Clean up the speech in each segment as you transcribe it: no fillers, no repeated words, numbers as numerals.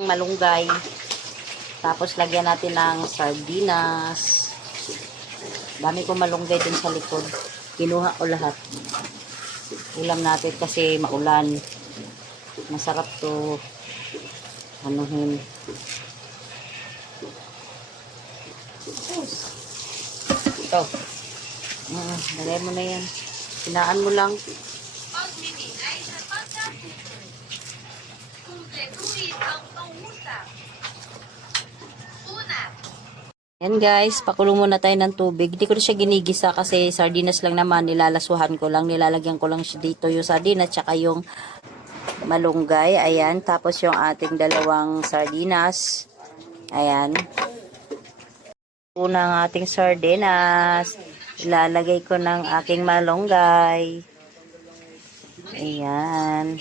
Malunggay. Tapos lagyan natin ng sardinas. Dami ko malunggay dun sa likod. Kinuha ko lahat. Ulam natin kasi maulan. Masarap to anuhin. Ito. Lagay mo na yan. Sinaan mo lang. Yan guys, pakulo muna tayo ng tubig. Hindi ko na siya ginigisa kasi sardinas lang naman. Nilalasuhan ko lang. Nilalagyan ko lang siya dito yung sardinas tsaka yung malunggay. Ayan. Tapos yung ating dalawang sardinas. Ayan. Una ang ating sardinas. Ilalagay ko ng aking malunggay. Ayan.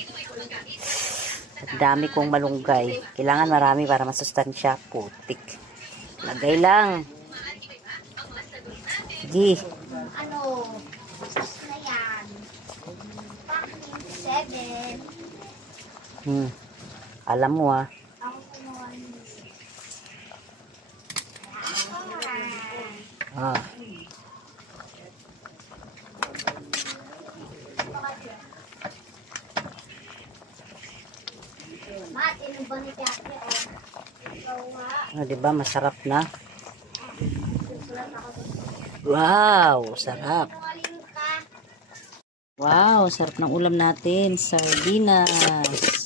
At dami kong malunggay. Kailangan marami para masustansya. Putik. Lagay lang. Sige. Ano? Na yan. Packing 7. Alam mo ah. Ako kumuha Ah. Mat, inom ba ni Kati? Oh, diba? Masarap na. Wow, sarap. Wow, sarap ng ulam natin. Sardinas.